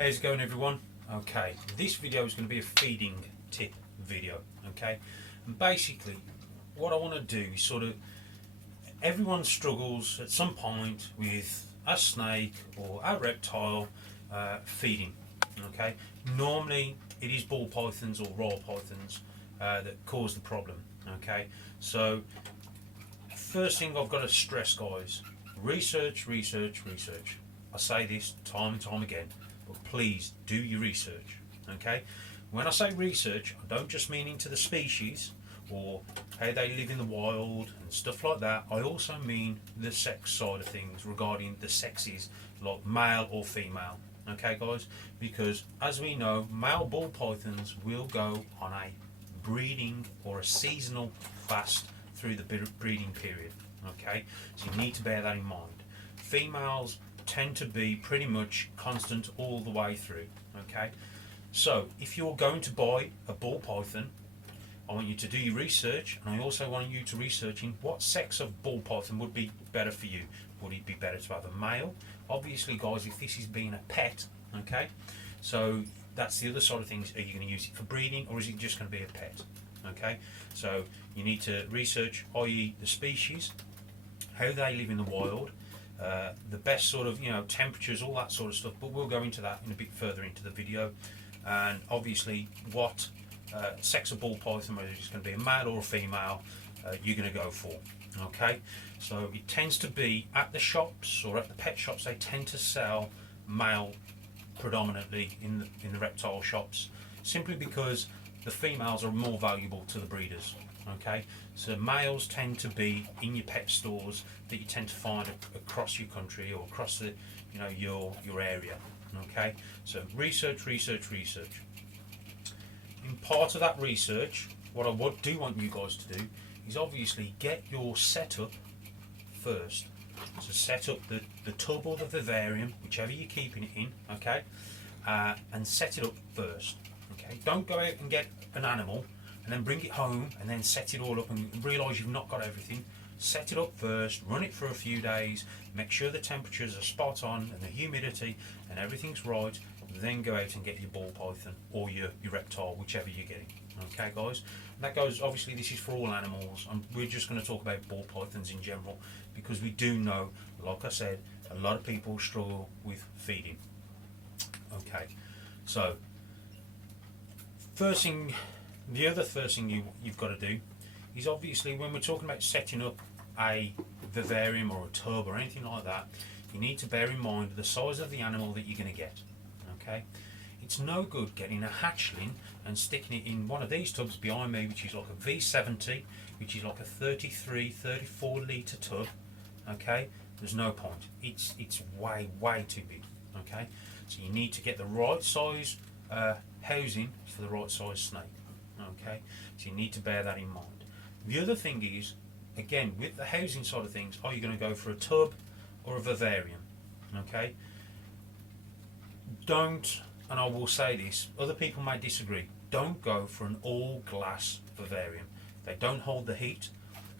How's it going, everyone? Okay, this video is going to be a feeding tip video. Okay, and basically what I want to do is everyone struggles at some point with a snake or a reptile feeding. Okay, normally it is ball pythons or royal pythons that cause the problem. Okay, so first thing I've got to stress, guys, research. I say this time and time again, but please do your research. Okay, when I say research, I don't just mean into the species or how they live in the wild and stuff like that. I also mean the sex side of things, regarding the sexes, like male or female. Okay, guys, because as we know, male ball pythons will go on a breeding or a seasonal fast through the breeding period. Okay, so you need to bear that in mind. Females tend to be pretty much constant all the way through. Okay, so if you're going to buy a ball python, I want you to do your research, and I also want you to research in what sex of ball python would be better for you. Would it be better to have a male? Obviously, guys, if this is being a pet, okay, so that's the other side of things. Are you going to use it for breeding, or is it just going to be a pet? Okay, so you need to research, i.e. the species, how they live in the wild, the best sort of temperatures, all that sort of stuff, but we'll go into that in a bit further into the video. And obviously what sex of ball python, whether it's going to be a male or a female, you're going to go for. Okay, so it tends to be at the shops or at the pet shops, they tend to sell male predominantly in the reptile shops, simply because the females are more valuable to the breeders. Okay, so males tend to be in your pet stores that you tend to find across your country or across the your area. Okay, so research. In part of that research, what I do want you guys to do is obviously get your setup first. So set up the tub or the vivarium, whichever you're keeping it in. Okay, and set it up first. Okay, don't go out and get an animal and then bring it home and then set it all up and realise you've not got everything. Set it up first, run it for a few days, make sure the temperatures are spot on and the humidity and everything's right, then go out and get your ball python or your reptile, whichever you're getting. Okay, guys, and that goes, obviously this is for all animals, and we're just going to talk about ball pythons in general, because we do know, like I said, a lot of people struggle with feeding. Okay, so the other first thing you've got to do is, obviously, when we're talking about setting up a vivarium or a tub or anything like that, you need to bear in mind the size of the animal that you're going to get. Okay, it's no good getting a hatchling and sticking it in one of these tubs behind me, which is like a V70, which is like a 34 litre tub. Okay, there's no point. It's way too big. Okay, so you need to get the right size housing for the right size snake. Okay, so you need to bear that in mind. The other thing is, again, with the housing side of things, are you going to go for a tub or a vivarium? Okay, don't, and I will say this, other people may disagree, don't go for an all glass vivarium. They don't hold the heat.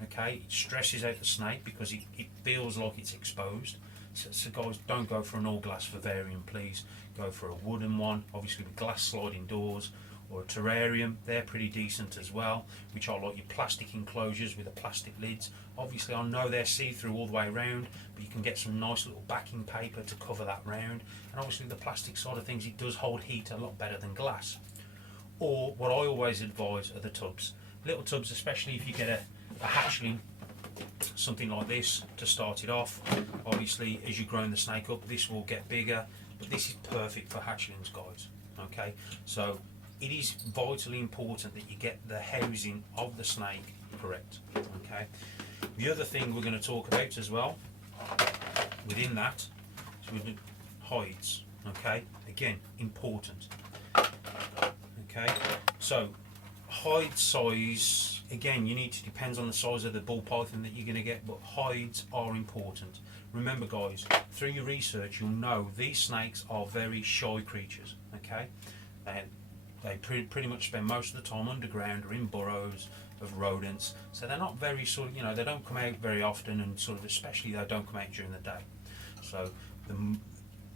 Okay, it stresses out the snake because it feels like it's exposed. So guys, don't go for an all glass vivarium, please. Go for a wooden one, obviously with glass sliding doors, or a terrarium. They're pretty decent as well, which are like your plastic enclosures with the plastic lids. Obviously I know they're see-through all the way around, but you can get some nice little backing paper to cover that round. And obviously the plastic side of things, it does hold heat a lot better than glass. Or what I always advise are the tubs. Little tubs, especially if you get a hatchling, something like this to start it off. Obviously as you're growing the snake up, this will get bigger, but this is perfect for hatchlings, guys. Okay, so it is vitally important that you get the housing of the snake correct. Okay, the other thing we're going to talk about as well within that is with the hides. Okay, again, important. Okay, so hide size, again, depends on the size of the ball python that you're going to get, but hides are important. Remember, guys, through your research, you'll know these snakes are very shy creatures. Okay, they pretty much spend most of the time underground or in burrows of rodents, so they're not very they don't come out very often, and especially they don't come out during the day. So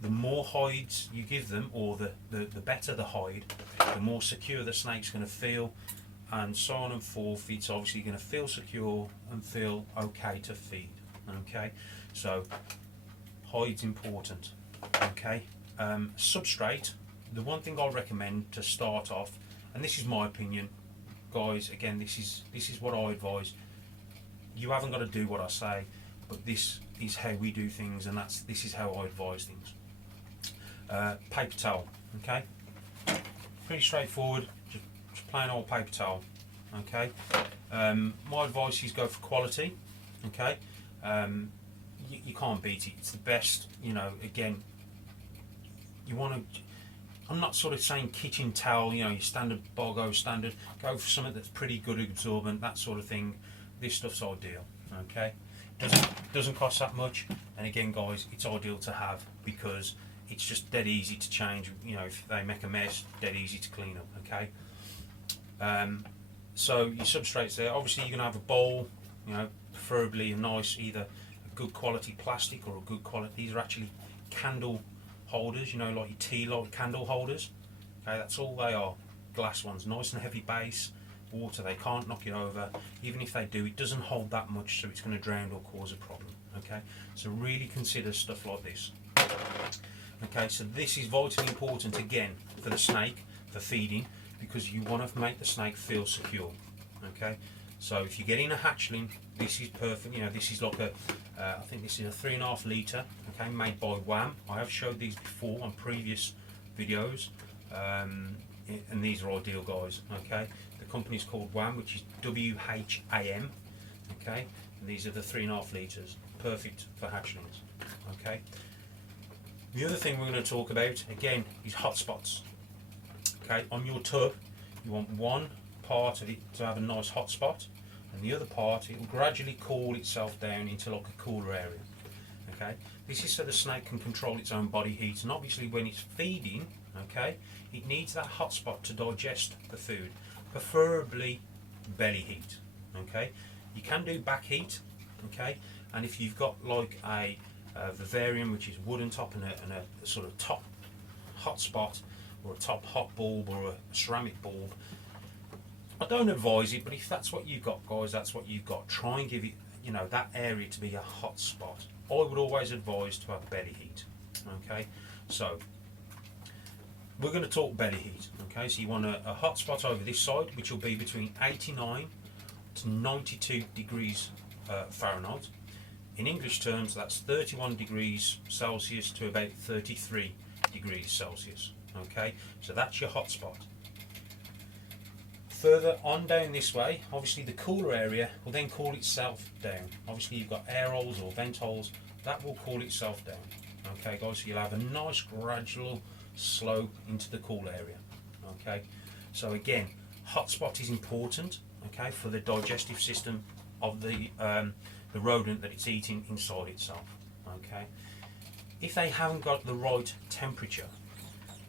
the more hides you give them, or the better the hide, the more secure the snake's going to feel, and so on and forth. It's obviously going to feel secure and feel okay to feed. Okay, so hide's important. Okay, substrate. The one thing I'll recommend to start off, and this is my opinion, guys. Again, this is what I advise. You haven't got to do what I say, but this is how we do things, and this is how I advise things. Paper towel. Okay, pretty straightforward. Just plain old paper towel. Okay. My advice is go for quality. Okay. You can't beat it. It's the best. You know. Again, you want to. I'm not sort of saying kitchen towel, you know, your standard Bogo standard. Go for something that's pretty good, absorbent, that sort of thing. This stuff's ideal. Okay, doesn't cost that much, and again, guys, it's ideal to have because it's just dead easy to change. You know, if they make a mess, dead easy to clean up. Okay. So your substrate's there. Obviously, you're gonna have a bowl. You know, preferably a nice, either a good quality plastic or a good quality. These are actually candle holders, you know, like your tea light candle holders. Okay, that's all they are. Glass ones, nice and heavy base. Water, they can't knock it over. Even if they do, it doesn't hold that much, so it's going to drown or cause a problem. Okay, so really consider stuff like this. Okay, so this is vitally important again for the snake, for feeding, because you want to make the snake feel secure. Okay, so if you're getting a hatchling, this is perfect. You know, this is like a, I think this is a 3.5 litre. Okay, made by Wham. I have showed these before on previous videos, and these are ideal, guys. Okay, the company's called Wham, which is WHAM. Okay, and these are the 3.5 litres, perfect for hatchlings. Okay. The other thing we're going to talk about again is hotspots. Okay, on your tub, you want one part of it to have a nice hotspot, and the other part it will gradually cool itself down into like a cooler area. Okay, this is so the snake can control its own body heat, and obviously when it's feeding, okay, it needs that hotspot to digest the food, preferably belly heat. Okay, you can do back heat. Okay, and if you've got like a vivarium, which is wooden top and a sort of top hot spot, or a top hot bulb, or a ceramic bulb, I don't advise it, but if that's what you've got, guys, that's what you've got. Try and give it, you know, that area to be a hot spot. I would always advise to have belly heat. Okay, so we're going to talk belly heat. Okay, so you want a hot spot over this side, which will be between 89 to 92 degrees Fahrenheit. In English terms, that's 31 degrees Celsius to about 33 degrees Celsius. Okay, so that's your hot spot. Further on down this way, obviously the cooler area will then cool itself down. Obviously you've got air holes or vent holes, that will cool itself down. Okay, guys, so you'll have a nice gradual slope into the cool area. Okay, so again, hot spot is important. Okay, for the digestive system of the rodent that it's eating inside itself. Okay, if they haven't got the right temperature,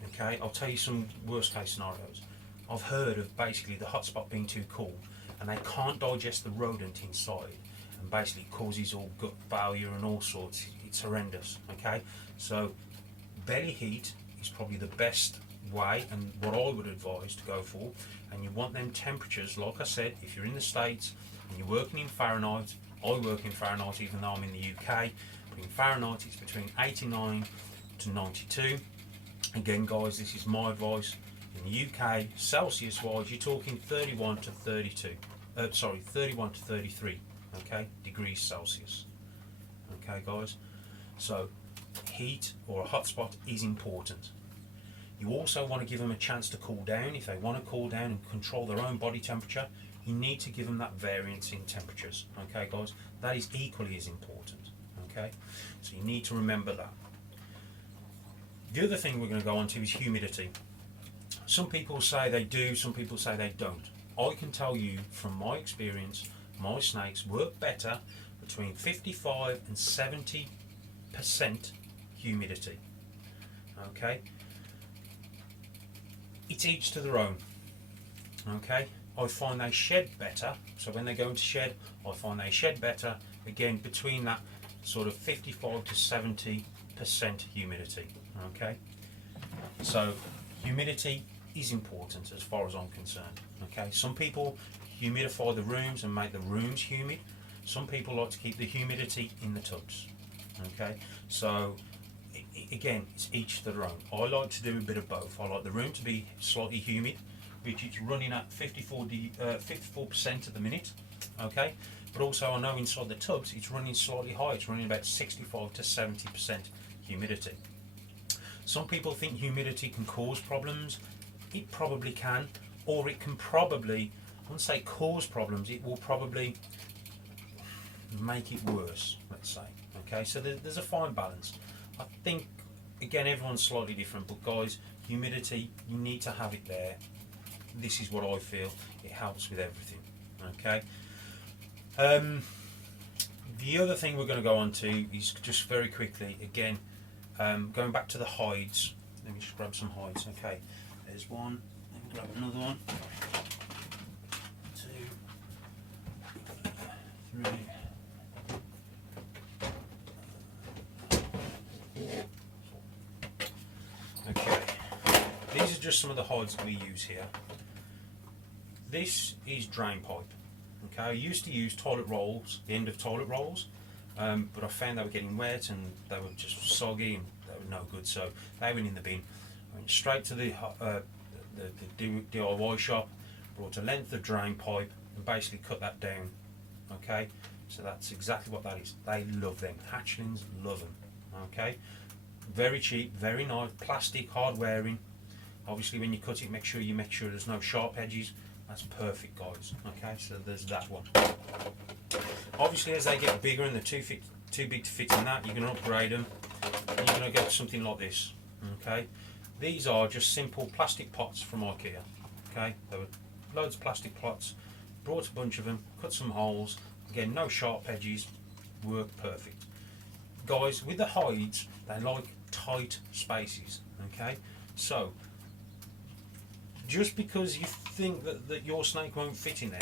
okay, I'll tell you some worst case scenarios. I've heard of basically the hotspot being too cool and they can't digest the rodent inside, and basically it causes all gut failure and all sorts. It's horrendous. Okay, so belly heat is probably the best way and what I would advise to go for, and you want them temperatures, like I said, if you're in the States and you're working in Fahrenheit. I work in Fahrenheit even though I'm in the UK, but in Fahrenheit it's between 89 to 92. Again, guys, this is my advice. In the UK, Celsius wise, you're talking 31 to 32. 31 to 33. Okay, degrees Celsius. Okay, guys. So, heat or a hotspot is important. You also want to give them a chance to cool down. If they want to cool down and control their own body temperature, you need to give them that variance in temperatures. Okay, guys, that is equally as important. Okay, so you need to remember that. The other thing we're going to go on to is humidity. Some people say they do, some people say they don't. I can tell you from my experience, my snakes work better between 55 and 70% humidity. Okay, it's each to their own. Okay, I find they shed better, so when they go into shed, I find they shed better, again, between that sort of 55 to 70 80% humidity. Okay, so humidity is important as far as I'm concerned. Okay, some people humidify the rooms and make the rooms humid. Some people like to keep the humidity in the tubs. Okay, so again, it's each their own. I like to do a bit of both. I like the room to be slightly humid, which it's running at 54% at the minute. Okay, but also I know inside the tubs it's running slightly high. It's running about 65 to 70% humidity. Some people think humidity can cause problems. It probably can, or it can probably, I wouldn't say cause problems, it will probably make it worse, let's say. Okay, so there's a fine balance. I think, again, everyone's slightly different, but guys, humidity, you need to have it there. This is what I feel, it helps with everything. Okay. The other thing we're going to go on to is just very quickly, again, going back to the hides. Let me just grab some hides. Okay, there's one, let me grab another one, 2, 3. Okay, these are just some of the hides that we use here. This is drain pipe. Okay, I used to use toilet rolls, the end of toilet rolls, but I found they were getting wet and they were just soggy and they were no good, so they went in the bin. I went straight to the DIY shop, brought a length of drain pipe and basically cut that down. Okay, so that's exactly what that is. They love them. Hatchlings love them. Okay, very cheap, very nice, plastic, hard wearing. Obviously when you cut it, make sure there's no sharp edges. That's perfect, guys. Okay, so there's that one. Obviously as they get bigger and they're too big to fit in that, you're going to upgrade them and you're going to get something like this. Okay, these are just simple plastic pots from IKEA. Okay, there were loads of plastic pots, brought a bunch of them, cut some holes, again no sharp edges, work perfect. Guys, with the hides, they like tight spaces. Okay, so just because you think that your snake won't fit in there,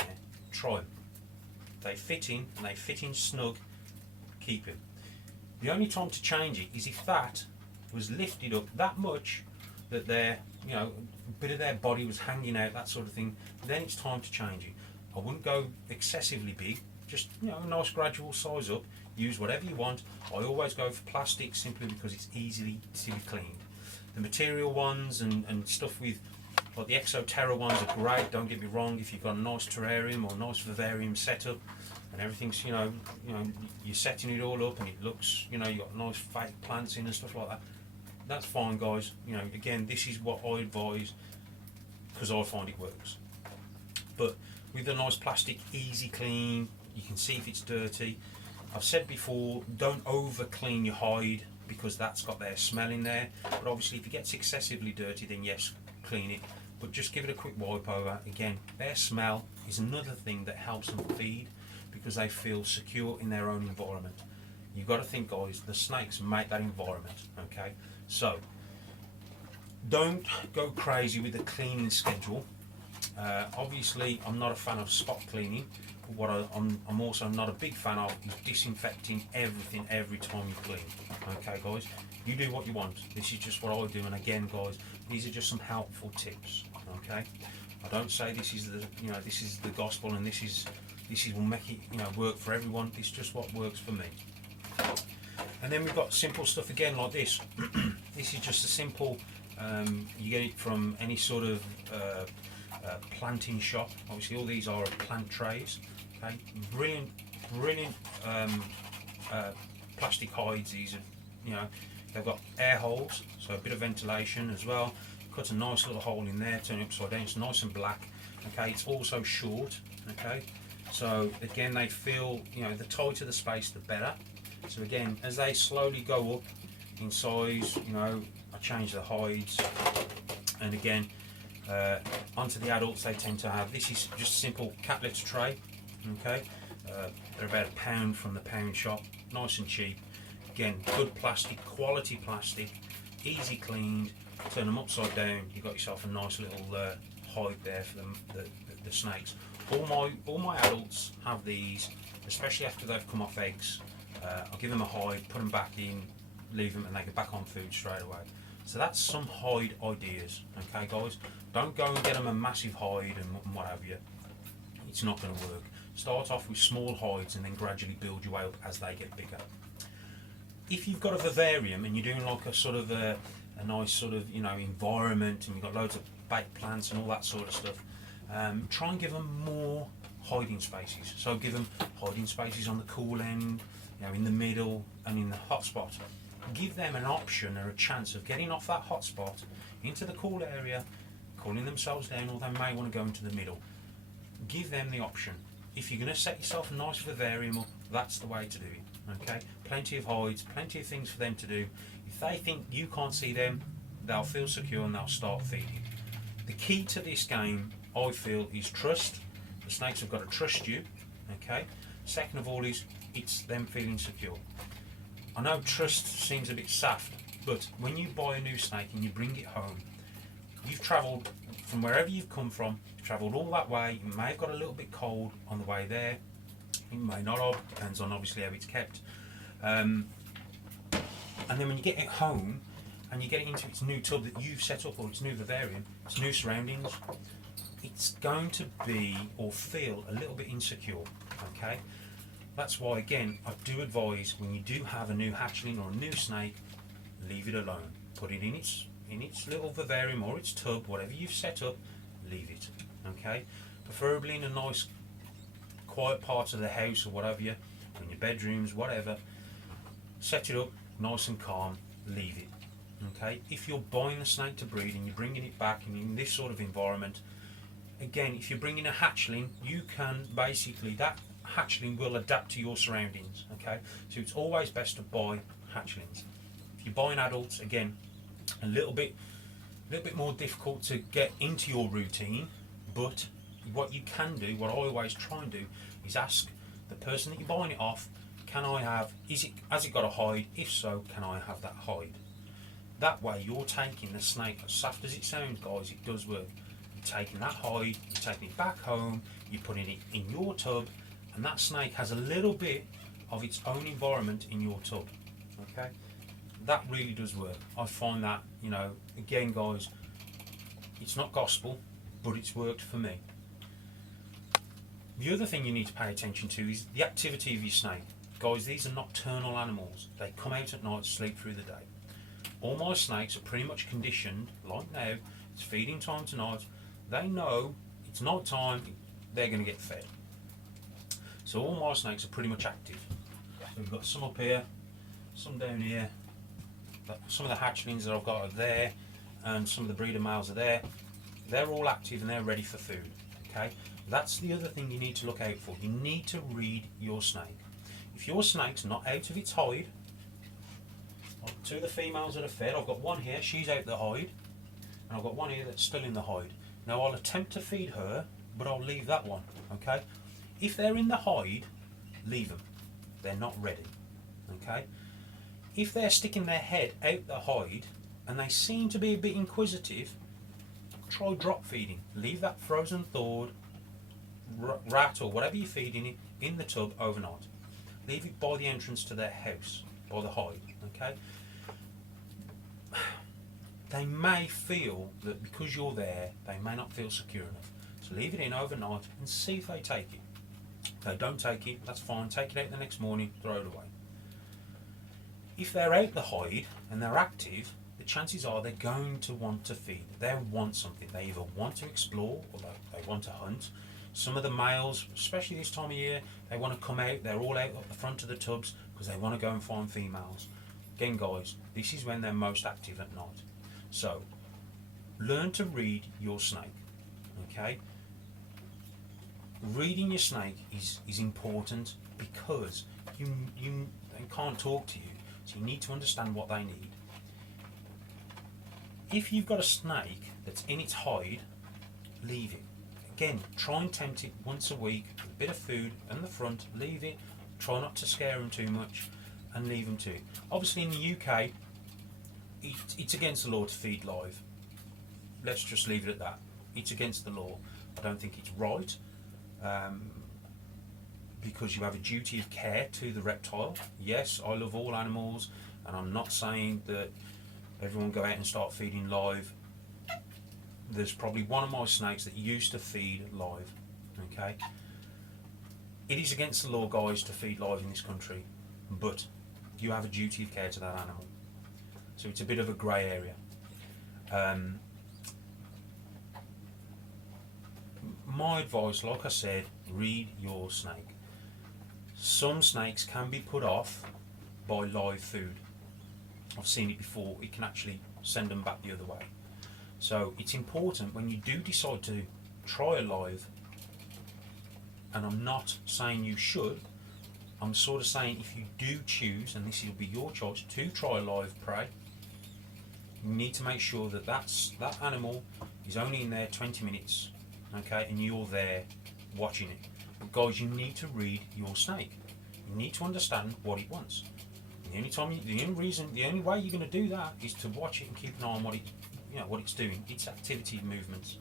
try them. They fit in and they fit in snug, keep him. The only time to change it is if that was lifted up that much that their, a bit of their body was hanging out, that sort of thing, then it's time to change it. I wouldn't go excessively big, just a nice gradual size up, use whatever you want. I always go for plastic simply because it's easily to be cleaned. The material ones and stuff with, like the Exoterra ones are great, don't get me wrong, if you've got a nice terrarium or a nice vivarium setup and everything's, you're setting it all up and it looks, you've got nice fake plants in and stuff like that, that's fine, guys. Again, this is what I advise because I find it works. But with a nice plastic, easy clean, you can see if it's dirty. I've said before, don't over clean your hide because that's got their smell in there, but obviously if it gets excessively dirty, then yes, clean it, but just give it a quick wipe over. Again, their smell is another thing that helps them feed because they feel secure in their own environment. You've got to think, guys, the snakes make that environment. Okay, so don't go crazy with the cleaning schedule. Obviously I'm not a fan of spot cleaning, but what I'm also not a big fan of is disinfecting everything every time you clean. Okay, guys, you do what you want. This is just what I do, and again, guys, these are just some helpful tips. Okay, I don't say this is the gospel and this will make it work for everyone. It's just what works for me. And then we've got simple stuff again like this. This is just a simple. You get it from any sort of planting shop. Obviously, all these are plant trays. Okay, brilliant plastic hides. These are, they've got air holes, so a bit of ventilation as well. Cut a nice little hole in there, turn it upside down. It's nice and black. Okay, it's also short. Okay, so again, they feel, the tighter the space, the better. So again, as they slowly go up in size, I change the hides, and again, onto the adults, they tend to have, this is just a simple cat litter tray. Okay, they're about £1 from the pound shop, nice and cheap. Again, good plastic, quality plastic, easy cleaned. Turn them upside down, you've got yourself a nice little hide there for the snakes. All my adults have these, especially after they've come off eggs. I'll give them a hide, put them back in, leave them and they get back on food straight away. So that's some hide ideas, okay guys? Don't go and get them a massive hide and what have you. It's not going to work. Start off with small hides and then gradually build your way up as they get bigger. If you've got a vivarium and you're doing like a sort of a nice sort of, you know, environment, and you've got loads of baked plants and all that sort of stuff, try and give them more hiding spaces. So give them hiding spaces on the cool end, you know, in the middle and in the hot spot. Give them an option or a chance of getting off that hot spot into the cool area, cooling themselves down, or they may want to go into the middle. Give them the option. If you're going to set yourself a nice vivarium up, that's the way to do it. Okay, plenty of hides, plenty of things for them to do. If they think you can't see them, they'll feel secure and they'll start feeding. The key to this game, I feel, is trust. The snakes have got to trust you. Okay. Second of all is it's them feeling secure. I know trust seems a bit soft, but when you buy a new snake and you bring it home, you've travelled from wherever you've come from, you've travelled all that way. You may have got a little bit cold on the way there. You may not have, depends on obviously how it's kept. And then when you get it home and you get it into its new tub that you've set up, or its new vivarium, its new surroundings, it's going to be or feel a little bit insecure. Okay, that's why again I do advise, when you do have a new hatchling or a new snake, leave it alone. Put it in its little vivarium or its tub, whatever you've set up, leave it. Okay, preferably in a nice quiet part of the house or whatever, in your bedrooms, whatever. Set it up nice and calm, leave it. Okay, if you're buying the snake to breed and you're bringing it back and in this sort of environment, again, if you're bringing a hatchling, you can basically, that hatchling will adapt to your surroundings. Okay, so it's always best to buy hatchlings. If you're buying adults, again, a little bit more difficult to get into your routine, but what you can do, what I always try and do, is ask the person that you're buying it off, has it got a hide? If so, can I have that hide? That way you're taking the snake, as soft as it sounds guys, it does work. You're taking that hide, you're taking it back home, you're putting it in your tub, and that snake has a little bit of its own environment in your tub. Okay, that really does work. I find that, you know, again guys, it's not gospel, but it's worked for me. The other thing you need to pay attention to is the activity of your snake. Guys, these are nocturnal animals. They come out at night, sleep through the day. All my snakes are pretty much conditioned, like now, it's feeding time tonight. They know it's night time, they're going to get fed. So all my snakes are pretty much active. So we've got some up here, some down here. Some of the hatchlings that I've got are there, and some of the breeder males are there. They're all active and they're ready for food. Okay, that's the other thing you need to look out for. You need to read your snake. If your snake's not out of its hide, two of the females that are fed, I've got one here, she's out the hide, and I've got one here that's still in the hide. Now I'll attempt to feed her, but I'll leave that one. Okay, if they're in the hide, leave them. They're not ready. Okay, if they're sticking their head out the hide and they seem to be a bit inquisitive, try drop feeding. Leave that frozen thawed rat or whatever you're feeding it in the tub overnight. Leave it by the entrance to their house, by the hide. Okay, they may feel that because you're there, they may not feel secure enough. So leave it in overnight and see if they take it. If they don't take it, that's fine. Take it out the next morning, throw it away. If they're out the hide and they're active, the chances are they're going to want to feed. They want something. They either want to explore or they want to hunt. Some of the males, especially this time of year, they want to come out. They're all out at the front of the tubs because they want to go and find females. Again, guys, this is when they're most active at night. So, learn to read your snake. Okay? Reading your snake is important because they can't talk to you, so you need to understand what they need. If you've got a snake that's in its hide, leave it. Again, try and tempt it once a week with a bit of food in the front, leave it, try not to scare them too much, and leave them too. Obviously in the UK, it's against the law to feed live. Let's just leave it at that. It's against the law. I don't think it's right, because you have a duty of care to the reptile. Yes, I love all animals, and I'm not saying that everyone go out and start feeding live. There's probably one of my snakes that used to feed live. Okay, it is against the law, guys, to feed live in this country, but you have a duty of care to that animal. So it's a bit of a grey area. My advice, like I said, read your snake. Some snakes can be put off by live food. I've seen it before. It can actually send them back the other way. So it's important when you do decide to try a live, and I'm not saying you should, I'm sort of saying if you do choose, and this will be your choice, to try a live prey, you need to make sure that that animal is only in there 20 minutes, okay, and you're there watching it. But guys, you need to read your snake. You need to understand what it wants. The only way you're going to do that is to watch it and keep an eye on what it's doing, its activity, movements.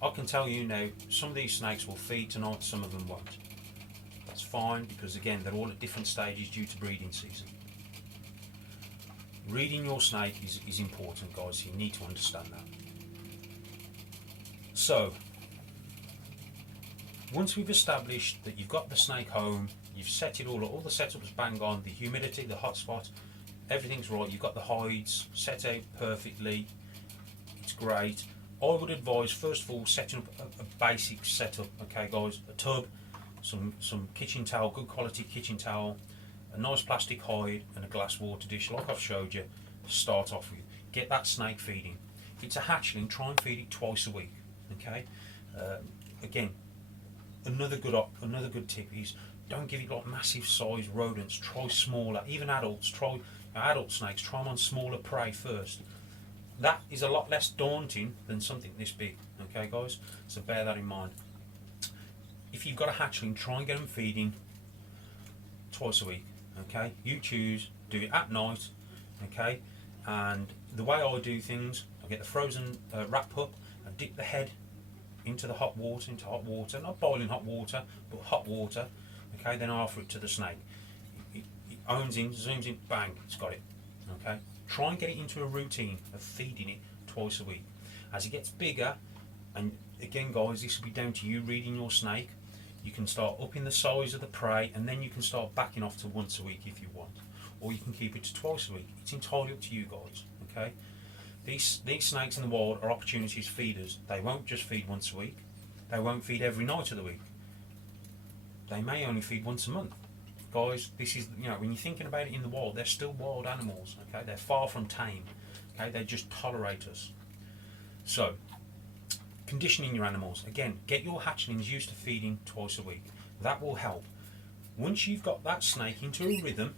I can tell you now, some of these snakes will feed tonight, some of them won't. That's fine, because again, they're all at different stages due to breeding season. Reading your snake is important, guys. You need to understand that. So, once we've established that you've got the snake home, you've set it all the setup's bang on, the humidity, the hotspot, everything's right, you've got the hides set out perfectly, it's great. I would advise, first of all, setting up a basic setup, okay guys, a tub, some kitchen towel, good quality kitchen towel, a nice plastic hide and a glass water dish like I've showed you to start off with. Get that snake feeding. If it's a hatchling, try and feed it twice a week, okay? Again, another good tip is don't give it like massive size rodents, try smaller, even adults, try adult snakes, try them on smaller prey first. That is a lot less daunting than something this big, okay guys? So bear that in mind. If you've got a hatchling, try and get them feeding twice a week, okay? You choose, do it at night, okay? And the way I do things, I get the frozen rat pup, I dip the head into hot water, not boiling hot water, but hot water, okay? Then I offer it to the snake. It owns in, zooms in, bang, it's got it, okay? Try and get it into a routine of feeding it twice a week. As it gets bigger, and again guys, this will be down to you reading your snake, you can start upping the size of the prey, and then you can start backing off to once a week if you want, or you can keep it to twice a week. It's entirely up to you guys, okay? These snakes in the wild are opportunities feeders. They won't just feed once a week, they won't feed every night of the week, they may only feed once a month. Guys, this is, when you're thinking about it in the wild, they're still wild animals, okay? They're far from tame, okay? They just tolerate us. So, conditioning your animals. Again, get your hatchlings used to feeding twice a week. That will help. Once you've got that snake into a rhythm,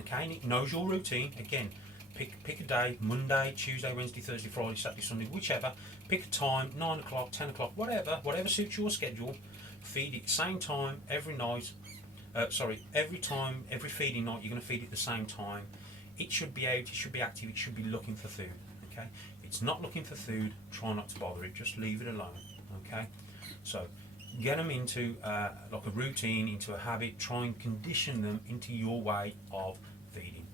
okay, and it knows your routine, again, pick a day, Monday, Tuesday, Wednesday, Thursday, Friday, Saturday, Sunday, whichever. Pick a time, 9 o'clock, 10 o'clock, whatever suits your schedule. Feed it same time every night. Every feeding night, you're going to feed it the same time. It should be out, it should be active, it should be looking for food, okay? If it's not looking for food, try not to bother it, just leave it alone, okay? So, get them into like a routine, into a habit, try and condition them into your way of feeding,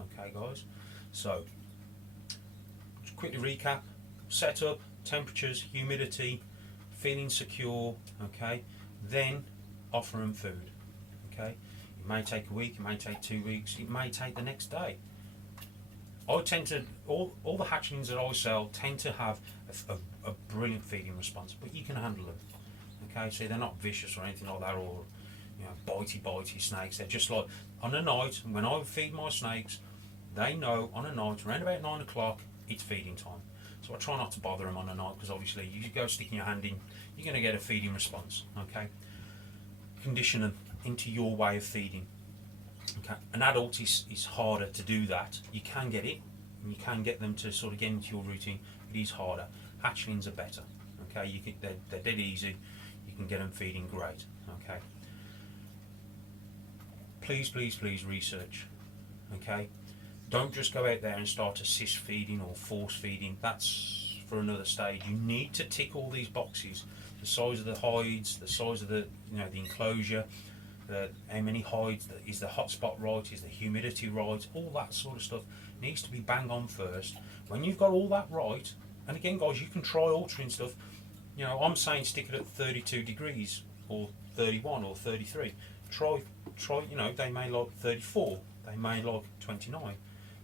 okay guys? So, just quickly recap, setup, temperatures, humidity, feeling secure, okay? Then, offer them food. Okay, it may take a week, it may take 2 weeks, it may take the next day. I tend to, all the hatchlings that I sell tend to have a brilliant feeding response, but you can handle them. Okay, so they're not vicious or anything like that, or bitey snakes. They're just like, on a night, when I feed my snakes, they know on a night, around about 9 o'clock, it's feeding time. So I try not to bother them on a night, because obviously you go sticking your hand in, you're going to get a feeding response, okay? Condition them into your way of feeding. Okay, an adult is harder to do that. You can get it, and you can get them to sort of get into your routine. It is harder. Hatchlings are better. Okay, they're dead easy. You can get them feeding great. Okay. Please research. Okay, don't just go out there and start assist feeding or force feeding. That's for another stage. You need to tick all these boxes: the size of the hides, the size of the the enclosure, how many hides, is the hotspot right, is the humidity right, all that sort of stuff needs to be bang on first. When you've got all that right, and again guys, you can try altering stuff. You know, I'm saying stick it at 32 degrees or 31 or 33. Try, you know, they may like 34, they may like 29,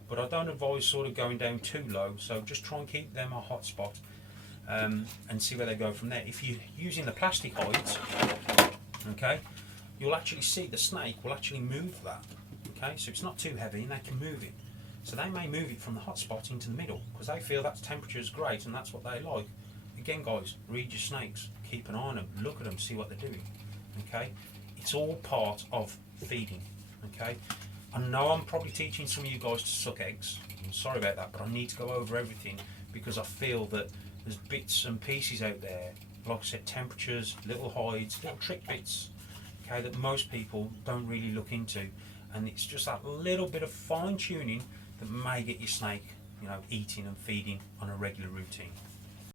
but I don't advise sort of going down too low, so just try and keep them a hot spot, and see where they go from there. If you're using the plastic hides, okay, you'll actually see the snake will actually move that, okay, so it's not too heavy and they can move it. So they may move it from the hot spot into the middle because they feel that temperature is great and that's what they like. Again guys, read your snakes, keep an eye on them, look at them, see what they're doing, okay. It's all part of feeding, okay. I know I'm probably teaching some of you guys to suck eggs, I'm sorry about that, but I need to go over everything because I feel that there's bits and pieces out there, like I said, temperatures, little hides, little trick bits, okay, that most people don't really look into, and it's just that little bit of fine tuning that may get your snake, you know, eating and feeding on a regular routine.